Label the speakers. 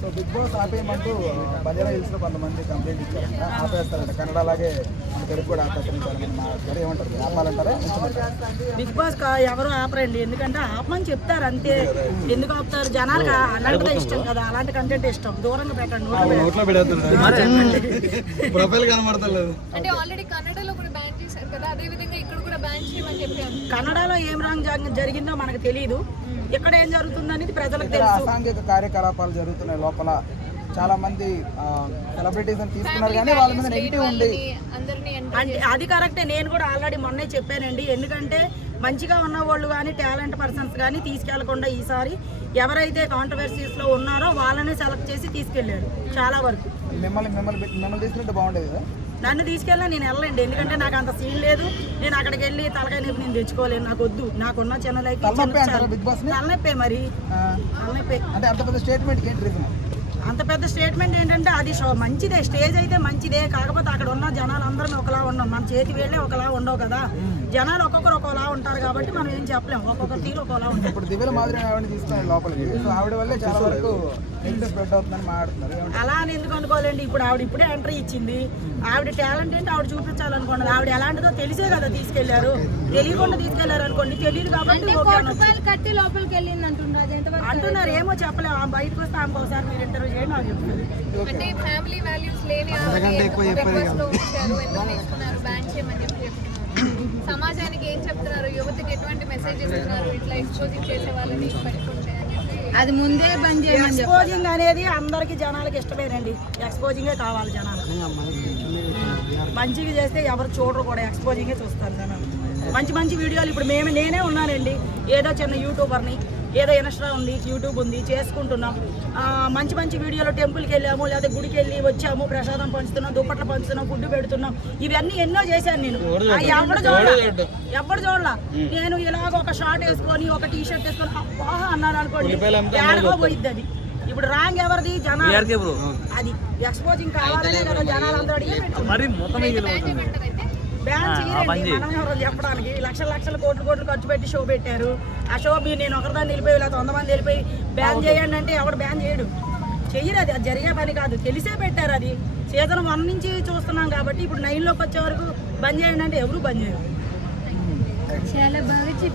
Speaker 1: So Big Boss ఆపేయమంటూ Banjara Hills లో కొంతమంది కంప్లైంట్ ఇచ్చారంట, ఆపేస్తారంట. కన్నడ అలాగే మన తెలుగు కూడా ఆపేస్తారంటారు. మా గారు ఏమంటారు, ఆపాలంటారా?
Speaker 2: బిగ్ బాస్ ఎవరు ఆపరండి, ఎందుకంటే ఆపమని చెప్తారు అంతే. ఎందుకు ఆపుతారు? జనాలకు అలాంటిదే ఇష్టం కదా, అలాంటి కంటెంట్ ఇష్టం. దూరంగా పెట్టండి,
Speaker 1: నోట్లో పెడుతున్నారు. ప్రొఫైల్ కనబడతలేదు.
Speaker 3: అంటే ఆల్రెడీ కన్నడలో కూడా బ్యాన్ చేశారు కదా, అదే విధంగా ఇక్కడ కూడా బ్యాన్ చేయమని చెప్పారు.
Speaker 2: కన్నడలో ఏం రాంగ్ జరిగిందో మనకు తెలియదు, ఇక్కడ ఏం జరుగుతుంది అనేది ప్రజలకు తెలుసు.
Speaker 1: అసాంఘిక కార్యకలాపాలు జరుగుతున్నాయి లోపల. చాలా మంది సెలబ్రిటీస్ తీసుకున్నారు కానీ వాళ్ళ మీద నెగిటివ్ ఉంది.
Speaker 2: అంటే అది కరెక్టే, నేను కూడా ఆల్రెడీ మొన్నే చెప్పానండి. ఎందుకంటే మంచిగా ఉన్న వాళ్ళు కానీ టాలెంట్ పర్సన్స్ కానీ తీసుకెళ్లకుండా ఈసారి ఎవరైతే కాంట్రవర్సీస్ లో ఉన్నారో వాళ్ళనే సెలెక్ట్ చేసి తీసుకెళ్లారు చాలా వరకు.
Speaker 1: మిమ్మల్ని తీసుకుంటే బాగుండేది కదా.
Speaker 2: నన్ను తీసుకెళ్ళినా నేను వెళ్ళండి, ఎందుకంటే నాకు అంత సీన్ లేదు. నేను అక్కడికి వెళ్ళి తలకాయ నొప్పి నేను తెచ్చుకోలేను, నాకు వద్దు. నాకున్న ఛానల్ అయితే తలనొప్పే, మరి తలనొప్పే.
Speaker 1: అంటే అంత పెద్ద స్టేట్మెంట్ ఏంటి రీజన్?
Speaker 2: అంత పెద్ద స్టేట్మెంట్ ఏంటంటే అది మంచిదే, స్టేజ్ అయితే మంచిదే. కాకపోతే అక్కడ ఉన్న జనాలు అందరం ఒకలా ఉన్నాం, మన చేతి వేళ్ళే ఒకలా ఉండవు కదా. జనాలు ఒక్కొక్కరు ఒకలా ఉంటారు కాబట్టి మనం ఏం చెప్పలేం, ఒక్కొక్కరు తీరు ఒకలా ఉంటారు.
Speaker 1: ఇప్పుడు దివ్యల మాదిరి ఆవిడ తీసుకున్నాయి లోపలికి, సో ఆవిడ వల్లే చాలా వరకు నెగిటివ్ స్ప్రెడ్ అవుతుందని మాట్లాడుతున్నారు.
Speaker 2: అలా అని ఎందుకు అనుకోవాలండి, ఇప్పుడు ఆవిడ ఇప్పుడే ఎంట్రీ ఇచ్చింది. ఆవిడ టాలెంట్ ఏంటి ఆవిడ చూపించాలనుకోండి. ఆవిడ ఎలాంటిదో తెలిసే కదా తీసుకెళ్లారు, తెలియకుండా తీసుకెళ్లారు అనుకోండి. తెలియదు కాబట్టి
Speaker 3: కట్టి లోపలికి వెళ్ళింది
Speaker 2: అంటున్నారు. ఏమో చెప్పలేము, బయటకు వస్తే ఆమెకు ఒకసారి మీరు ఇంటర్వ్యూ చేయండి, నాకు చెప్తుంది.
Speaker 3: అంటే ఫ్యామిలీ వాల్యూస్ లేని బ్యాన్ చేయమని చెప్పి సమాజానికి ఏం చెప్తున్నారు, యువతకి ఎటువంటి మెసేజ్ ఇస్తున్నారు, ఇట్లా ఎక్స్పోజింగ్ చేసే వాళ్ళని పట్టుకుంటే
Speaker 2: అది ముందే బంద్ చేయాలి. ఎక్స్పోజింగ్ అనేది అందరికి జనాలకి ఇష్టమేనండి, ఎక్స్పోజింగే కావాలి జనాలు. మంచిగా చేస్తే ఎవరు చూడరు కూడా, ఎక్స్పోజింగే చూస్తారు జనాలు. మంచి మంచి వీడియోలు ఇప్పుడు నేనే ఉన్నానండి, ఏదో చిన్న యూట్యూబర్ని, ఏదో ఇన్స్టా ఉంది, యూట్యూబ్ ఉంది, చేసుకుంటున్నాం. మంచి మంచి వీడియోలు, టెంపుల్కి వెళ్ళాము, లేదా గుడికి వెళ్ళి వచ్చాము, ప్రసాదం పంచుతున్నాం, దుప్పట్లు పంచుతున్నాం, ఫుడ్ పెడుతున్నాం. ఇవన్నీ ఎన్నో చేశాను నేను, ఎప్పుడు చూడాల. నేను ఇలాగ ఒక షార్ట్ వేసుకొని ఒక టీ షర్ట్ వేసుకొని వాహా అన్నాను అనుకోండి, ఏడగో పోయిద్ది అది. ఇప్పుడు రాంగ్ ఎవరిది? జనాలు. అది ఎక్స్పోజింగ్ కావాలనే కదా జనాలు అందరూ అడిగి బ్యాన్ చేయండి. మనం ఎవరు చెప్పడానికి లక్షల కోట్లు ఖర్చు పెట్టి షో పెట్టారు. ఆ షో మీరు నేను ఒకరిదాన్ని వెళ్ళిపోయి లేదా 100 మంది వెళ్ళిపోయి బ్యాన్ చేయండి అంటే ఎవడు బ్యాన్ చేయడు, చెయ్యరు. అది జరిగే పని కాదు, తెలిసే పెట్టారు. అది సీజన్ 1 నుంచి చూస్తున్నాం కాబట్టి ఇప్పుడు 9లోకి వచ్చే వరకు బంద్ చేయండి అంటే ఎవరు బంద్ చేయరు.
Speaker 3: చాలా బాగా